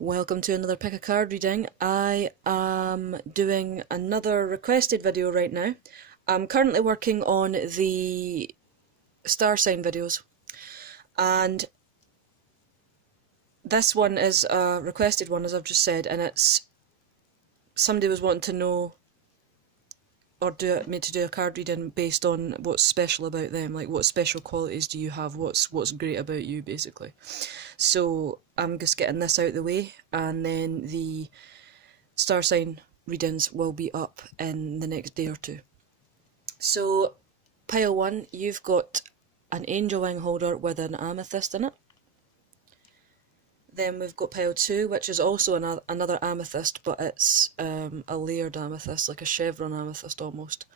Welcome to another pick a card reading. I am doing another requested video right now. I'm currently working on the star sign videos, and this one is a requested one, as I've just said, and it's somebody was wanting to know or me to do a card reading based on what's special about them, like what special qualities do you have, what's great about you, basically. So I'm just getting this out of the way, and then the star sign readings will be up in the next day or two. So pile 1, you've got an angel wing holder with an amethyst in it. Then we've got pile 2, which is also another amethyst, but it's a layered amethyst, like a chevron amethyst almost.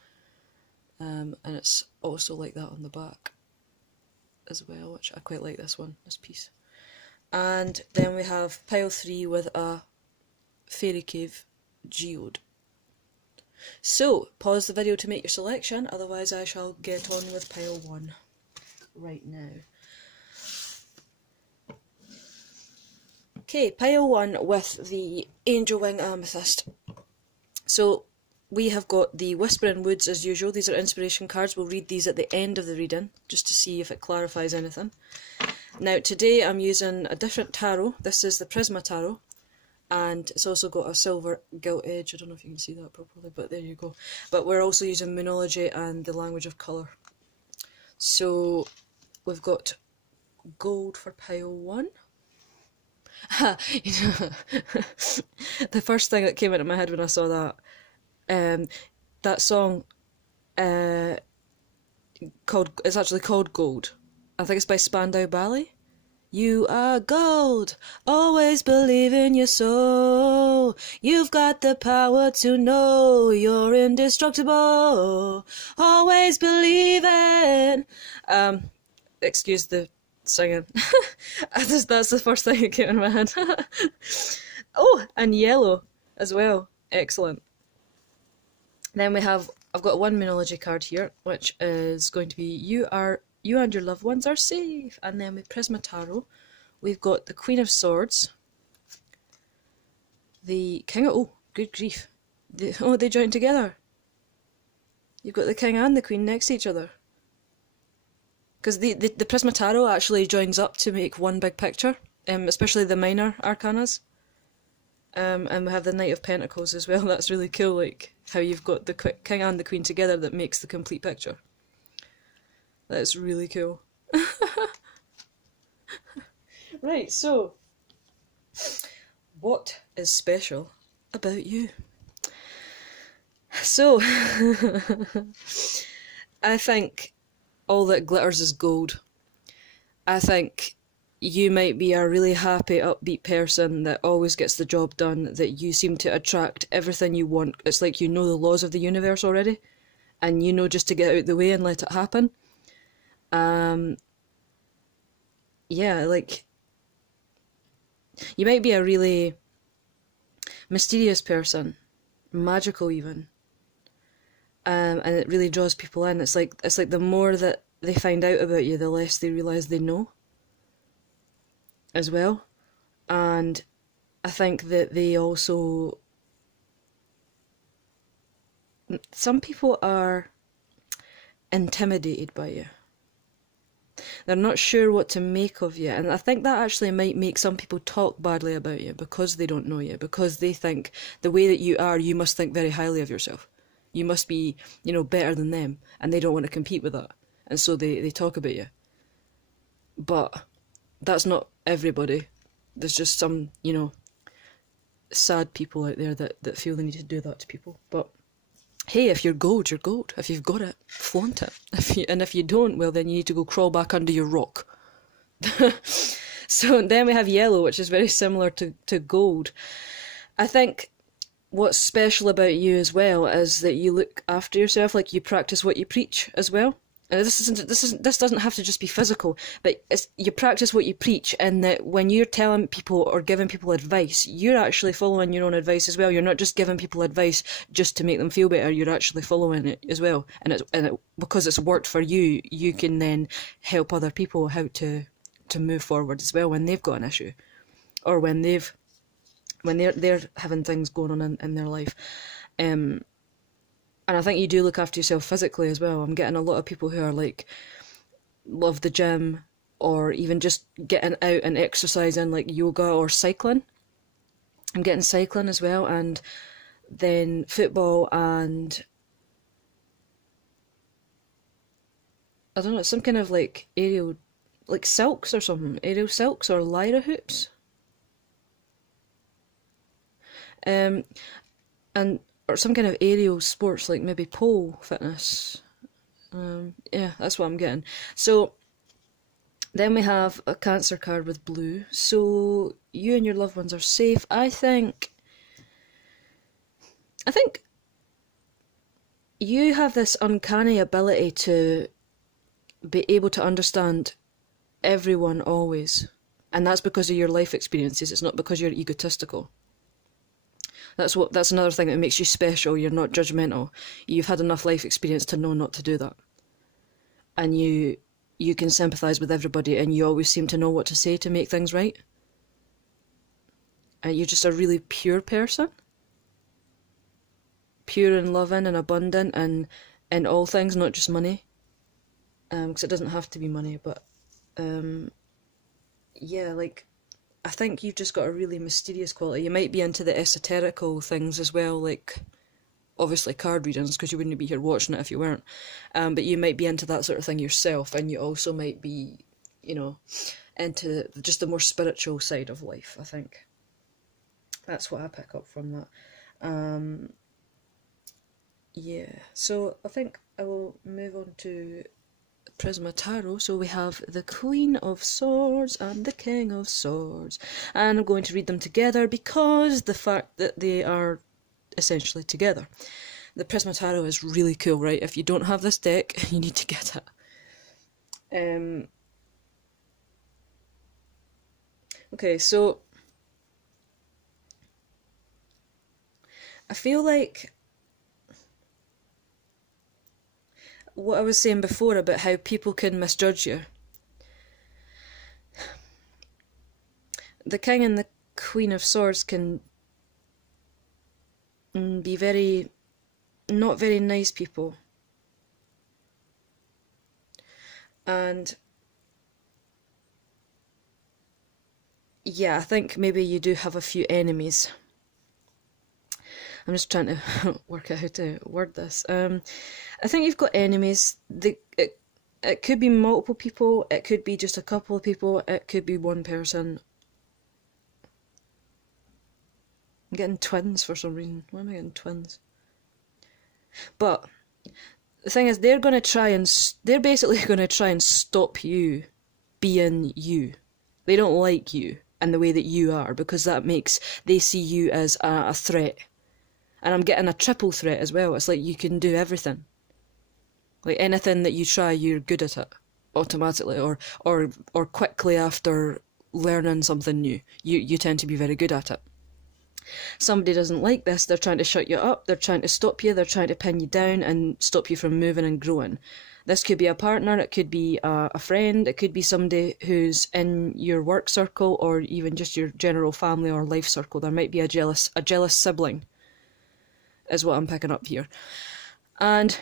And it's also like that on the back as well, which I quite like this one, this piece. And then we have pile 3 with a fairy cave geode. So, pause the video to make your selection, otherwise I shall get on with pile 1 right now. Okay, pile 1 with the angel wing amethyst. So we have got the Whispering Woods as usual. These are inspiration cards. We'll read these at the end of the reading just to see if it clarifies anything. Now today I'm using a different tarot. This is the Prisma Tarot, and it's also got a silver gilt edge. I don't know if you can see that properly, but there you go. But we're also using Moonology and the language of colour. So we've got gold for pile 1. The first thing that came into my head when I saw that song, it's actually called Gold. I think it's by Spandau Ballet. You are gold, always believe in your soul. You've got the power to know you're indestructible. Always believe in. Excuse the singing. That's the first thing that came in my head. Oh, and yellow as well. Excellent. Then I've got one Moonology card here, which is going to be you and your loved ones are safe. And then with Prisma Tarot, we've got the Queen of Swords, the King of, oh, good grief. They joined together. You've got the King and the Queen next to each other. Because the Prisma Tarot actually joins up to make one big picture, especially the minor arcanas. And we have the Knight of Pentacles as well. That's really cool, like how you've got the King and the Queen together that makes the complete picture. That's really cool. Right, so what is special about you? So I think all that glitters is gold. I think you might be a really happy, upbeat person that always gets the job done, that you seem to attract everything you want. It's like you know the laws of the universe already, and you know just to get out of the way and let it happen. Yeah, like, you might be a really mysterious person, magical even. And it really draws people in. It's like the more that they find out about you, the less they realise they know as well. And I think that they also, some people are intimidated by you. They're not sure what to make of you, and I think that actually might make some people talk badly about you because they don't know you, because they think the way that you are, you must think very highly of yourself. You must be, better than them, and they don't want to compete with that. And so they talk about you. But that's not everybody. There's just some, sad people out there that feel they need to do that to people. But hey, if you're gold, you're gold. If you've got it, flaunt it. If you don't, well, then you need to go crawl back under your rock. So then we have yellow, which is very similar to gold. I think what's special about you as well is that you look after yourself, like you practice what you preach as well. And this doesn't have to just be physical, but you practice what you preach, and that when you're telling people or giving people advice, you're actually following your own advice as well. You're not just giving people advice just to make them feel better. You're actually following it as well, and because it's worked for you, you can then help other people how to move forward as well when they've got an issue, or when they've when they're having things going on in their life. And I think you do look after yourself physically as well. I'm getting a lot of people who are like, love the gym, or even just getting out and exercising, like yoga or cycling. I'm getting cycling as well, and then football, and I don't know, some kind of like aerial, like silks or something, aerial silks or lyra hoops. And or some kind of aerial sports, like maybe pole fitness. Yeah, that's what I'm getting. So then we have a Cancer card with blue. So you and your loved ones are safe. I think you have this uncanny ability to be able to understand everyone always. And that's because of your life experiences. It's not because you're egotistical. That's another thing that makes you special. You're not judgmental. You've had enough life experience to know not to do that. And you can sympathise with everybody, and you always seem to know what to say to make things right. And you're just a really pure person. Pure and loving and abundant and in all things, not just money. Because it doesn't have to be money, but yeah, like, I think you've just got a really mysterious quality. You might be into the esoterical things as well, like obviously card readings, because you wouldn't be here watching it if you weren't. But you might be into that sort of thing yourself, and you also might be, you know, into just the more spiritual side of life, I think. That's what I pick up from that. Yeah, so I think I will move on to Prisma Tarot. So we have the Queen of Swords and the King of Swords, and I'm going to read them together because the fact that they are essentially together. The Prisma Tarot is really cool, right? If you don't have this deck, you need to get it. Okay, so I feel like what I was saying before about how people can misjudge you. The King and the Queen of Swords can be not very nice people. And yeah, I think maybe you do have a few enemies. I'm just trying to work out how to word this. I think you've got enemies. It could be multiple people, it could be just a couple of people, it could be one person. I'm getting twins for some reason. Why am I getting twins? But the thing is, they're basically going to try and stop you being you. They don't like you and the way that you are, because they see you as a threat. And I'm getting a triple threat as well. It's like you can do everything. Like anything that you try, you're good at it automatically, or quickly after learning something new. You tend to be very good at it. Somebody doesn't like this, they're trying to shut you up, they're trying to stop you, they're trying to pin you down and stop you from moving and growing. This could be a partner, it could be a friend, it could be somebody who's in your work circle, or even just your general family or life circle. There might be a jealous sibling, is what I'm picking up here. And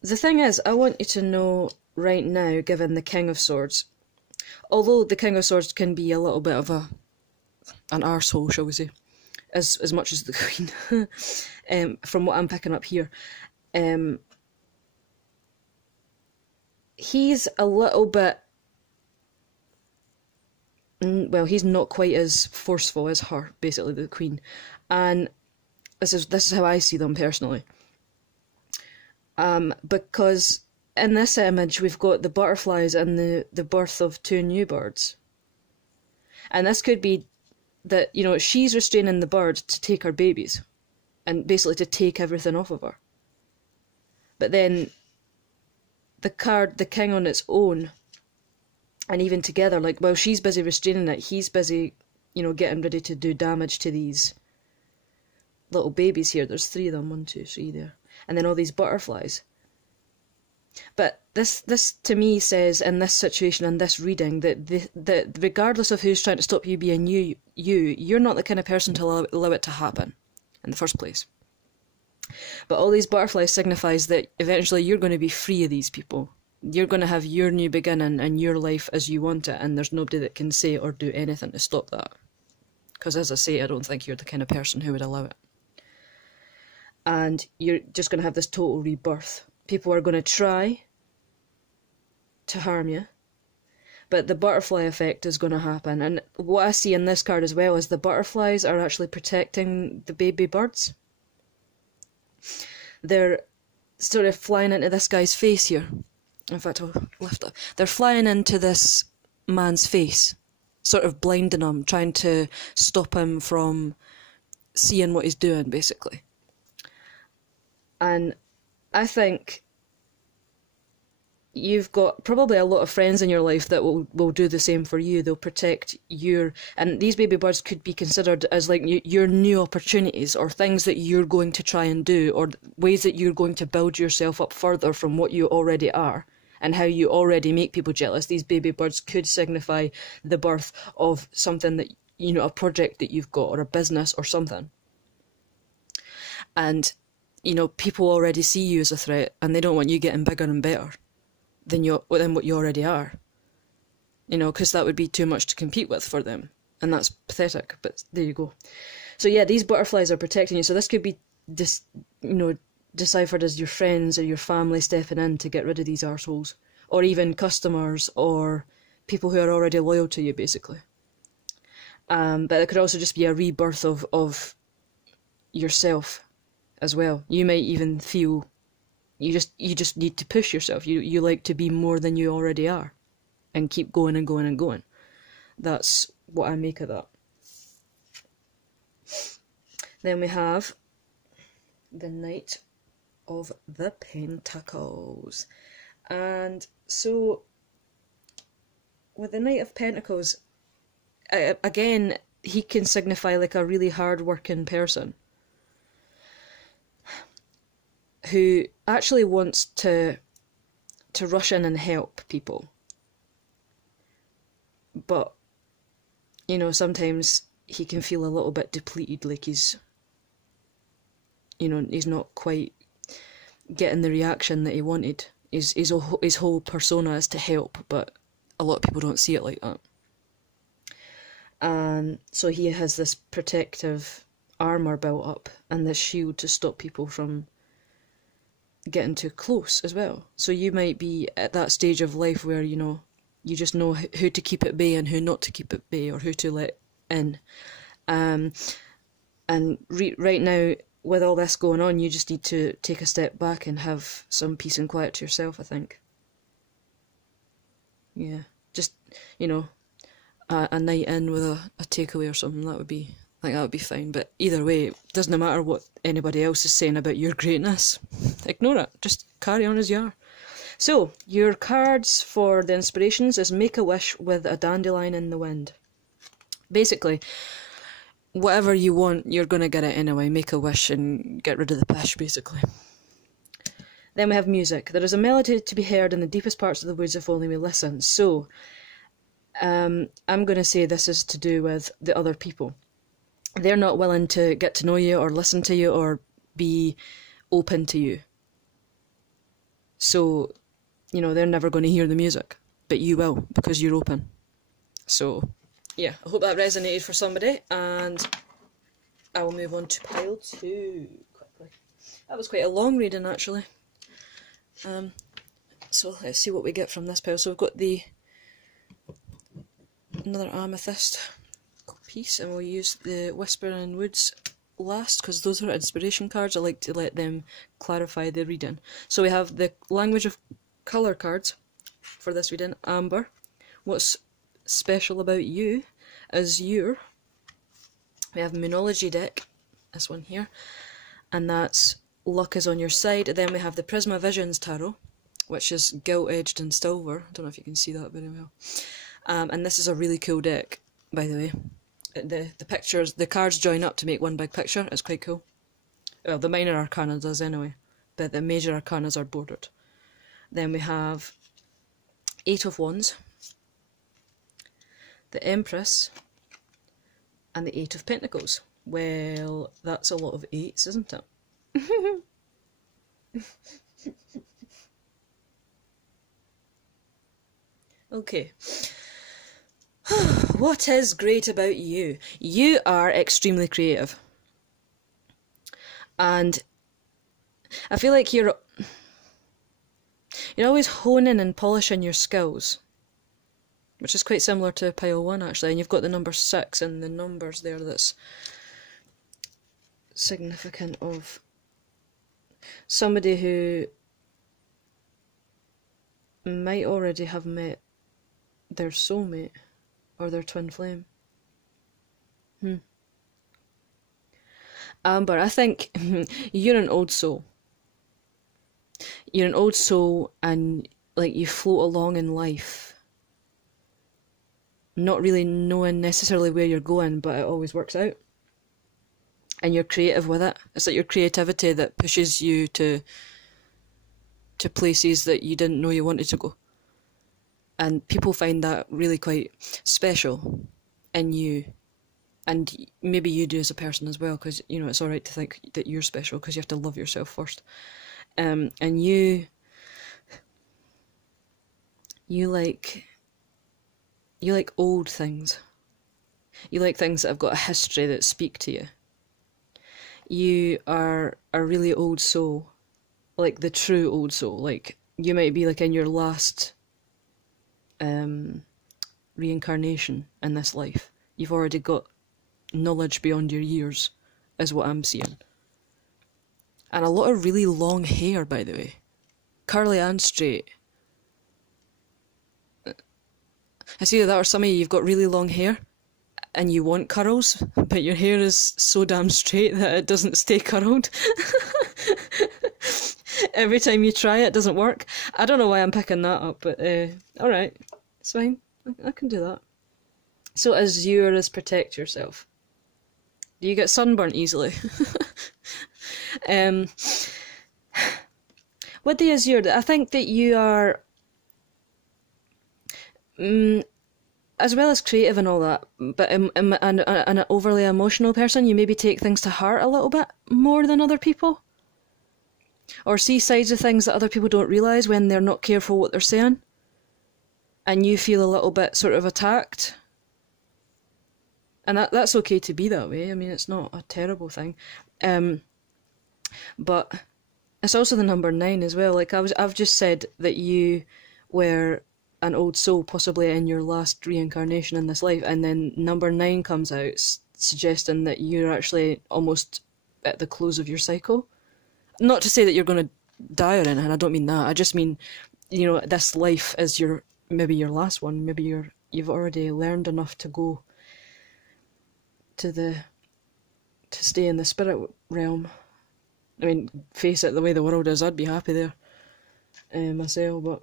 the thing is, I want you to know right now, given the King of Swords, although the King of Swords can be a little bit of an arsehole, shall we say, as much as the Queen, from what I'm picking up here, he's a little bit, well, he's not quite as forceful as her, basically, the Queen, and this is how I see them personally. Because in this image we've got the butterflies and the birth of two new birds. And this could be that, you know, she's restraining the bird to take her babies, and basically to take everything off of her. But then the card, the King on its own, and even together, like, while she's busy restraining it, he's busy, you know, getting ready to do damage to these little babies here. There's 3 of them, 1, 2, 3 there. And then all these butterflies. But this to me says, in this situation, in this reading, that regardless of who's trying to stop you being you're not the kind of person to allow it to happen in the first place. But all these butterflies signifies that eventually you're going to be free of these people. You're going to have your new beginning and your life as you want it, and there's nobody that can say or do anything to stop that. Because as I say, I don't think you're the kind of person who would allow it. And you're just going to have this total rebirth. People are going to try to harm you, but the butterfly effect is going to happen. And what I see in this card as well is the butterflies are actually protecting the baby birds. They're sort of flying into this guy's face here. In fact, I'll lift up. They're flying into this man's face, sort of blinding him, trying to stop him from seeing what he's doing, basically. And I think you've got probably a lot of friends in your life that will do the same for you. They'll protect and these baby birds could be considered as like your new opportunities, or things that you're going to try and do, or ways that you're going to build yourself up further from what you already are and how you already make people jealous. These baby birds could signify the birth of something that, you know, a project that you've got, or a business or something. And, you know, people already see you as a threat, and they don't want you getting bigger and better than what you already are. You know, because that would be too much to compete with for them. And that's pathetic, but there you go. So yeah, these butterflies are protecting you. So this could be deciphered as your friends or your family stepping in to get rid of these arseholes. Or even customers or people who are already loyal to you, basically. But it could also just be a rebirth of yourself as well. You might even feel you just need to push yourself. You like to be more than you already are, and keep going and going and going. That's what I make of that. Then we have the Knight of the Pentacles. And so with the Knight of Pentacles, again, he can signify like a really hard-working person who actually wants to rush in and help people. But, you know, sometimes he can feel a little bit depleted, like he's not quite getting the reaction that he wanted. His whole persona is to help, but a lot of people don't see it like that. And so he has this protective armour built up and this shield to stop people from getting too close as well. So you might be at that stage of life where, you know, you just know who to keep at bay and who not to keep at bay, or who to let in. And right now, with all this going on, you just need to take a step back and have some peace and quiet to yourself, I think. Yeah, just, you know, a night in with a takeaway or something, I think that would be fine. But either way, it doesn't matter what anybody else is saying about your greatness. Ignore it. Just carry on as you are. So, your cards for the inspirations is Make a Wish with a Dandelion in the Wind. Basically, whatever you want, you're going to get it anyway. Make a wish and get rid of the pish, basically. Then we have music. There is a melody to be heard in the deepest parts of the woods if only we listen. So, I'm going to say this is to do with the other people. They're not willing to get to know you or listen to you or be open to you. So, you know, they're never going to hear the music, but you will, because you're open. So, yeah, I hope that resonated for somebody, and I will move on to pile 2 quickly. That was quite a long reading, actually. So let's see what we get from this pile. So we've got another amethyst piece, and we'll use the Whispering Woods last, because those are inspiration cards. I like to let them clarify the reading. So we have the Language of Colour cards for this reading. Amber, what's special about you as we have Moonology deck, this one here, and that's Luck is on your side. Then we have the Prisma Visions Tarot, which is gilt-edged and silver. I don't know if you can see that very well. And this is a really cool deck, by the way. The pictures, the cards join up to make one big picture. It's quite cool. Well, the minor arcana does anyway, but the major arcanas are bordered. Then we have Eight of Wands, the Empress, and the Eight of Pentacles. Well, that's a lot of eights, isn't it? Okay. What is great about you? You are extremely creative. And I feel like you're always honing and polishing your skills, which is quite similar to pile 1 actually, and you've got the number 6 and the numbers there that's significant of somebody who might already have met their soulmate or their twin flame. Amber, I think you're an old soul. You're an old soul, and like you float along in life, not really knowing necessarily where you're going, but it always works out. And you're creative with it. It's like your creativity that pushes you to places that you didn't know you wanted to go. And people find that really quite special in you. And maybe you do as a person as well, because, you know, it's alright to think that you're special, because you have to love yourself first. And you like old things. You like things that have got a history that speak to you. You are a really old soul, like the true old soul. Like, you might be like in your last reincarnation in this life. You've already got knowledge beyond your years, is what I'm seeing. And a lot of really long hair, by the way. Curly and straight. It's either that or some of you've got really long hair and you want curls, but your hair is so damn straight that it doesn't stay curled. Every time you try it doesn't work. I don't know why I'm picking that up, but alright, it's fine. I can do that. So Azure is protect yourself. Do you get sunburnt easily? With the Azure, I think that you are, as well as creative and all that, but an overly emotional person. You maybe take things to heart a little bit more than other people, or see sides of things that other people don't realise when they're not careful what they're saying, and you feel a little bit sort of attacked. And that's okay to be that way. I mean, it's not a terrible thing. But it's also the number 9 as well. Like I've just said that you were an old soul, possibly in your last reincarnation in this life, and then number 9 comes out, suggesting that you're actually almost at the close of your cycle. Not to say that you're going to die or anything. I don't mean that. I just mean, you know, this life is maybe your last one. Maybe you've already learned enough to go to stay in the spirit realm. I mean, face it, the way the world is, I'd be happy there myself, but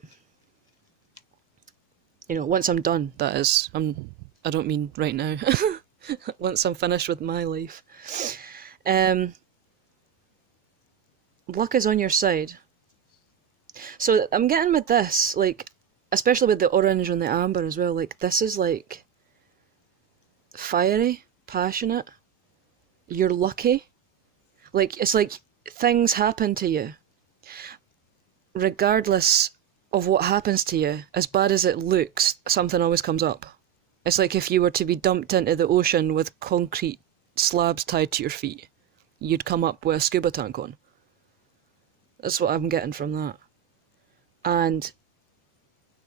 you know, once I'm done, that is, I don't mean right now. Once I'm finished with my life. Luck is on your side. So I'm getting with this, like, especially with the orange and the amber as well, like, this is like fiery, passionate, you're lucky. Like, it's like things happen to you. Regardless of what happens to you, as bad as it looks, something always comes up. It's like if you were to be dumped into the ocean with concrete slabs tied to your feet, you'd come up with a scuba tank on. That's what I'm getting from that. And,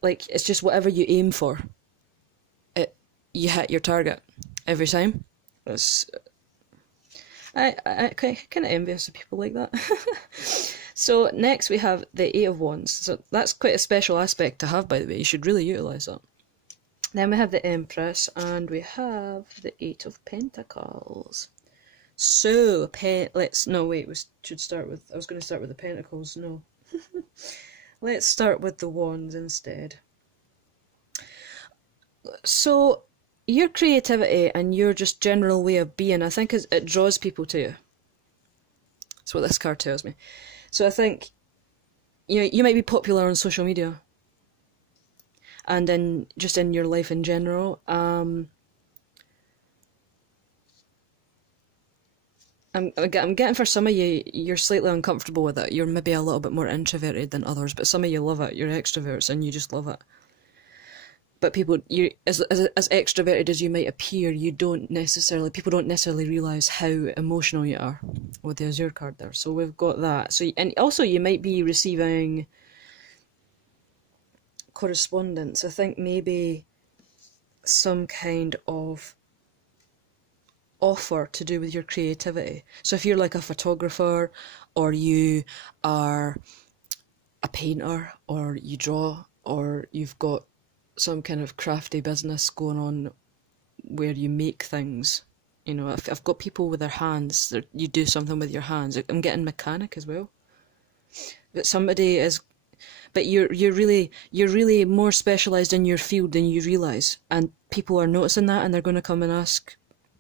like, it's just whatever you aim for, you hit your target every time. I kind of envious of people like that. So next we have the 8 of Wands. So that's quite a special aspect to have, by the way. You should really utilise that. Then we have the Empress, and we have the 8 of Pentacles. So, we should start with, I was going to start with the Pentacles, no. Let's start with the Wands instead. So, your creativity and your just general way of being, I think it draws people to you. That's what this card tells me. So I think you might be popular on social media, and in your life in general. I'm getting for some of you, you're slightly uncomfortable with it. You're maybe a little bit more introverted than others, but some of you love it. You're extroverts and you just love it. But people, as extroverted as you might appear, people don't necessarily realise how emotional you are with the Azure card there. So we've got that. So, and also you might be receiving correspondence. I think maybe some kind of offer to do with your creativity. So if you're like a photographer, or you are a painter, or you draw, or you've got some kind of crafty business going on where you make things, you know, I've got people with their hands, you do something with your hands. I'm getting mechanic as well. But you're really more specialised in your field than you realise, and people are noticing that, and they're going to come and ask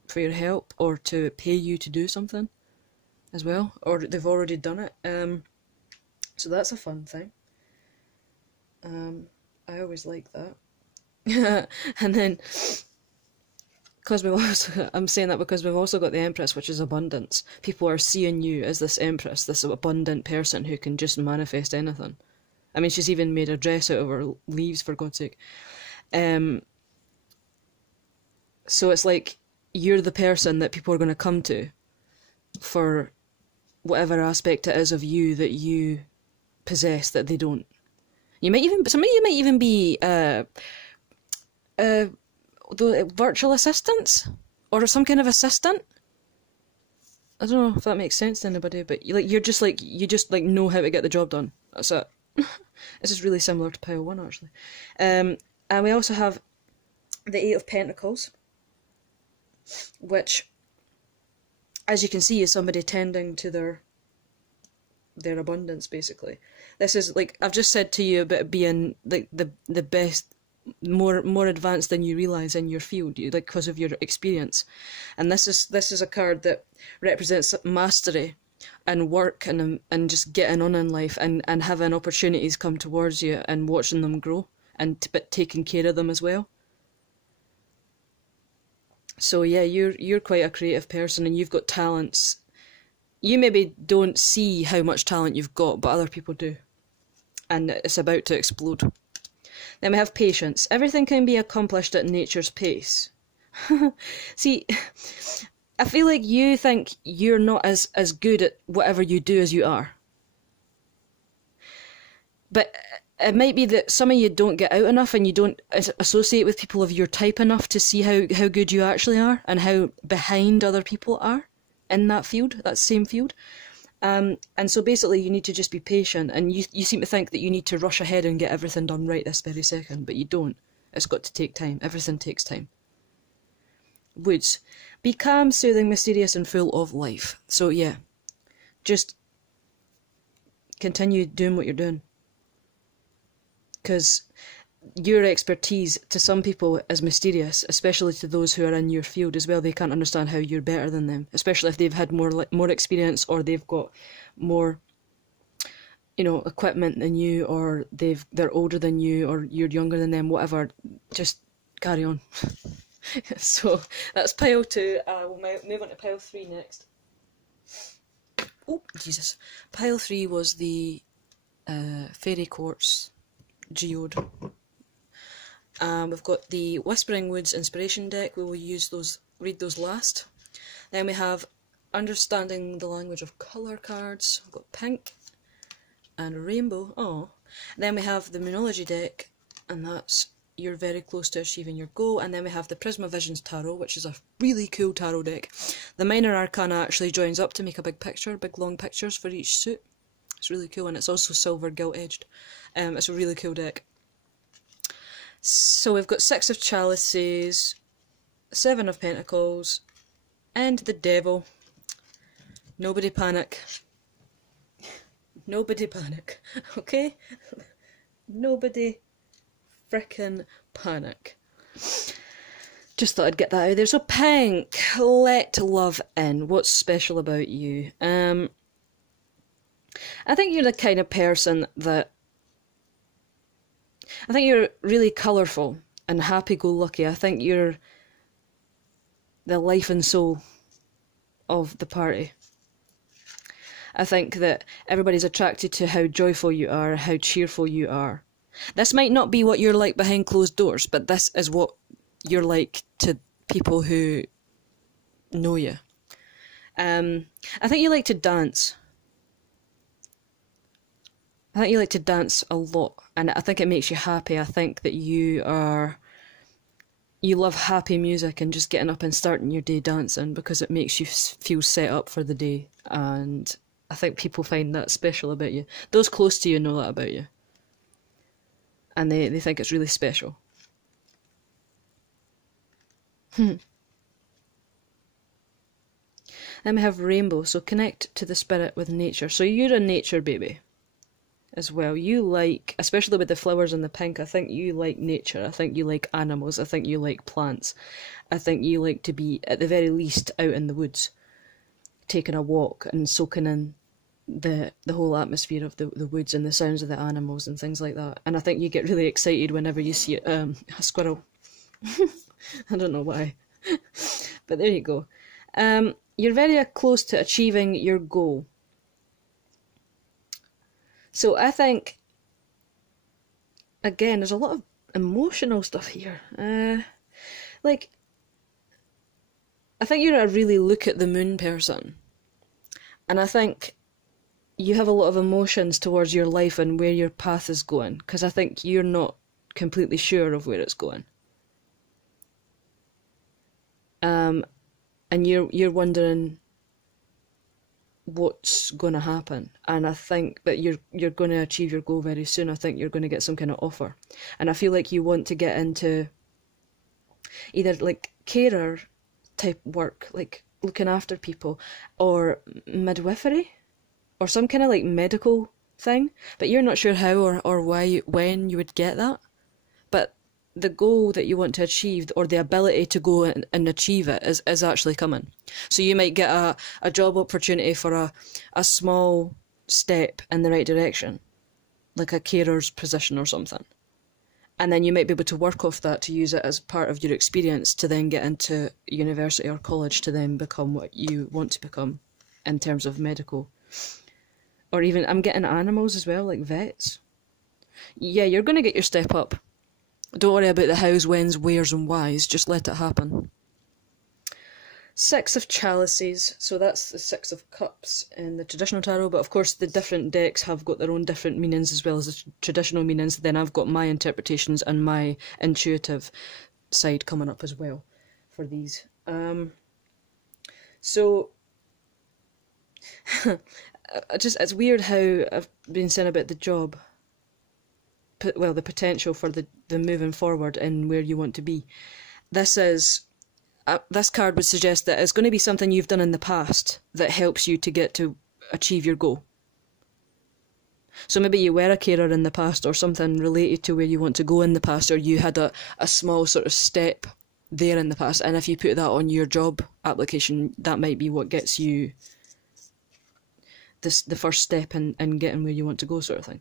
for your help or to pay you to do something as well, or they've already done it. So that's a fun thing. I always like that. And then, I'm saying that because we've also got the Empress, which is abundance. People are seeing you as this Empress, this abundant person who can just manifest anything. I mean, she's even made a dress out of her leaves, for God's sake. So it's like you're the person that people are going to come to for whatever aspect it is of you that you possess that they don't. Some of you might even be the virtual assistants, or some kind of assistant. I don't know if that makes sense to anybody, but you just know how to get the job done. That's it. This is really similar to pile 1, actually. And we also have the Eight of Pentacles, which, as you can see, is somebody tending to their abundance, basically. This is, like I've just said to you, about being like the best, more advanced than you realise in your field, because of your experience. And this is a card that represents mastery and work and just getting on in life and having opportunities come towards you and watching them grow, but taking care of them as well. So yeah, you're quite a creative person, and you've got talents. You maybe don't see how much talent you've got, but other people do. And it's about to explode. Then we have patience. Everything can be accomplished at nature's pace. See, I feel like you think you're not as good at whatever you do as you are. But it might be that some of you don't get out enough, and you don't associate with people of your type enough to see how good you actually are, and how behind other people are in that field, that same field. And so basically you need to just be patient, and you seem to think that you need to rush ahead and get everything done right this very second, but you don't. It's got to take time. Everything takes time. Woods. Be calm, soothing, mysterious, and full of life. So yeah, just continue doing what you're doing. Because your expertise to some people is mysterious, especially to those who are in your field as well. They can't understand how you're better than them, especially if they've had more experience, or they've got more, equipment than you, or they're older than you, or you're younger than them. Whatever, just carry on. So that's pile 2. We'll move on to pile 3 next. Oh Jesus! Pile 3 was the Fairy Quartz Geode. We've got the Whispering Woods Inspiration deck. We will read those last. Then we have Understanding the Language of Colour cards. We've got pink and a rainbow. Oh. Then we have the Moonology deck, and that's you're very close to achieving your goal. And then we have the Prisma Visions Tarot, which is a really cool tarot deck. The Minor Arcana actually joins up to make a big long pictures for each suit. It's really cool, and it's also silver gilt-edged. It's a really cool deck. So we've got 6 of Chalices, 7 of Pentacles, and the Devil. Nobody panic. Nobody panic, okay? Nobody frickin' panic. Just thought I'd get that out there. So pink, let love in. What's special about you? I think you're the kind of person that... I think you're really colourful and happy-go-lucky. I think you're the life and soul of the party. I think that everybody's attracted to how joyful you are, how cheerful you are. This might not be what you're like behind closed doors, but this is what you're like to people who know you. I think you like to dance. I think you like to dance a lot, and I think it makes you happy. I think that you love happy music and just getting up and starting your day dancing because it makes you feel set up for the day, and I think people find that special about you. Those close to you know that about you, and they think it's really special. Then we have rainbow, so connect to the spirit with nature. So you're a nature baby as well. You like, especially with the flowers and the pink, I think you like nature. I think you like animals. I think you like plants. I think you like to be, at the very least, out in the woods, taking a walk and soaking in the whole atmosphere of the woods and the sounds of the animals and things like that. And I think you get really excited whenever you see a squirrel. I don't know why. But there you go. You're very close to achieving your goal. So I think, again, there's a lot of emotional stuff here. Like, I think you're a really look at the moon person. And I think you have a lot of emotions towards your life and where your path is going, because I think you're not completely sure of where it's going. And you're wondering what's going to happen, and I think that you're going to achieve your goal very soon. I think you're going to get some kind of offer, and I feel like you want to get into either like carer type work, like looking after people, or midwifery, or some kind of like medical thing, but you're not sure how or why when you would get that. But the goal that you want to achieve, or the ability to go and achieve it, is actually coming. So you might get a job opportunity for a small step in the right direction, like a carer's position or something. And then you might be able to work off that to use it as part of your experience to then get into university or college to then become what you want to become in terms of medical. Or even, I'm getting animals as well, like vets. Yeah, you're going to get your step up. Don't worry about the hows, whens, wheres and whys, just let it happen. Six of Chalices, so that's the Six of Cups in the traditional tarot, but of course the different decks have got their own different meanings as well as the traditional meanings. Then I've got my interpretations and my intuitive side coming up as well for these. So, it's weird how I've been saying about the job. Well, the potential for the moving forward and where you want to be. This card would suggest that it's going to be something you've done in the past that helps you to get to achieve your goal. So maybe you were a carer in the past, or something related to where you want to go in the past, or you had a small sort of step there in the past, and if you put that on your job application, that might be what gets you the first step in getting where you want to go, sort of thing.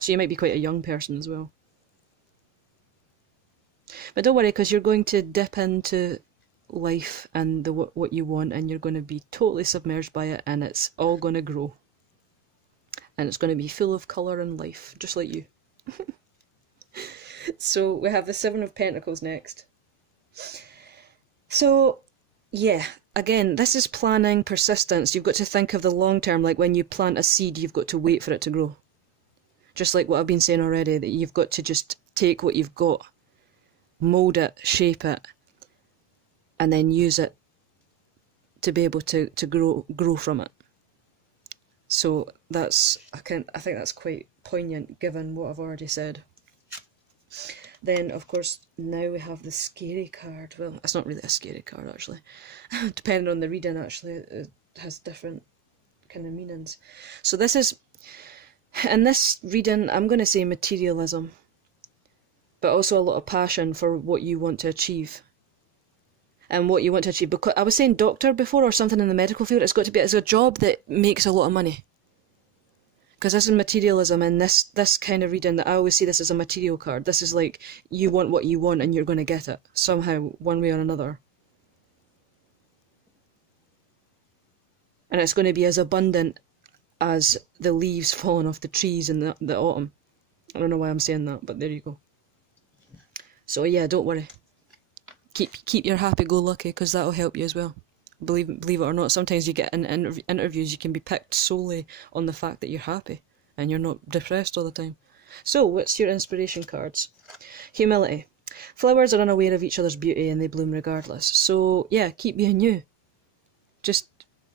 So you might be quite a young person as well. But don't worry, because you're going to dip into life and what you want, and you're going to be totally submerged by it, and it's all going to grow. And it's going to be full of colour and life, just like you. So we have the Seven of Pentacles next. So, yeah, again, this is planning, persistence. You've got to think of the long term, like when you plant a seed, you've got to wait for it to grow. Just like what I've been saying already, that you've got to just take what you've got, mould it, shape it, and then use it to be able to grow from it. So I think that's quite poignant given what I've already said. Then, of course, now we have the scary card. Well, it's not really a scary card, actually. Depending on the reading, actually, it has different kind of meanings. So this is... In this reading, I'm going to say materialism, but also a lot of passion for what you want to achieve. And what you want to achieve, because I was saying doctor before, or something in the medical field. It's a job that makes a lot of money. Because this is materialism, and this kind of reading, that I always see this as a material card. This is like, you want what you want and you're going to get it somehow, one way or another. And it's going to be as abundant as the leaves falling off the trees in the autumn. I don't know why I'm saying that, but there you go. So yeah, don't worry. Keep your happy-go-lucky, because that'll help you as well. Believe it or not, sometimes you get in interviews, you can be picked solely on the fact that you're happy and you're not depressed all the time. So, what's your inspiration cards? Humility. Flowers are unaware of each other's beauty and they bloom regardless. So, yeah, keep being you. Just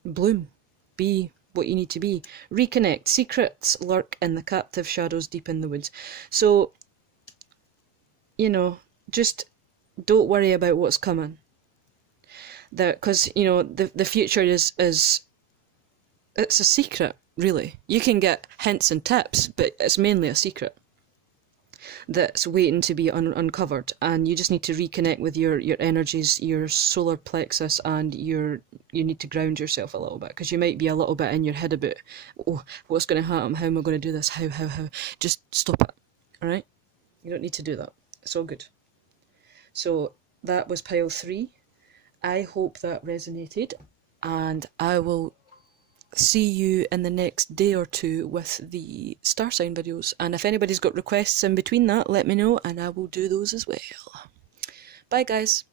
bloom. Be what you need to be. Reconnect. Secrets lurk in the captive shadows deep in the woods. So, you know, just don't worry about what's coming. Because, you know, the future is it's a secret, really. You can get hints and tips, but it's mainly a secret that's waiting to be uncovered, and you just need to reconnect with your energies, your solar plexus, and you need to ground yourself a little bit, because you might be a little bit in your head about, oh, what's going to happen, how am I going to do this, how, just stop it, alright? You don't need to do that. It's all good. So that was pile 3. I hope that resonated, and I will see you in the next day or two with the star sign videos. And if anybody's got requests in between that, let me know and I will do those as well. Bye guys.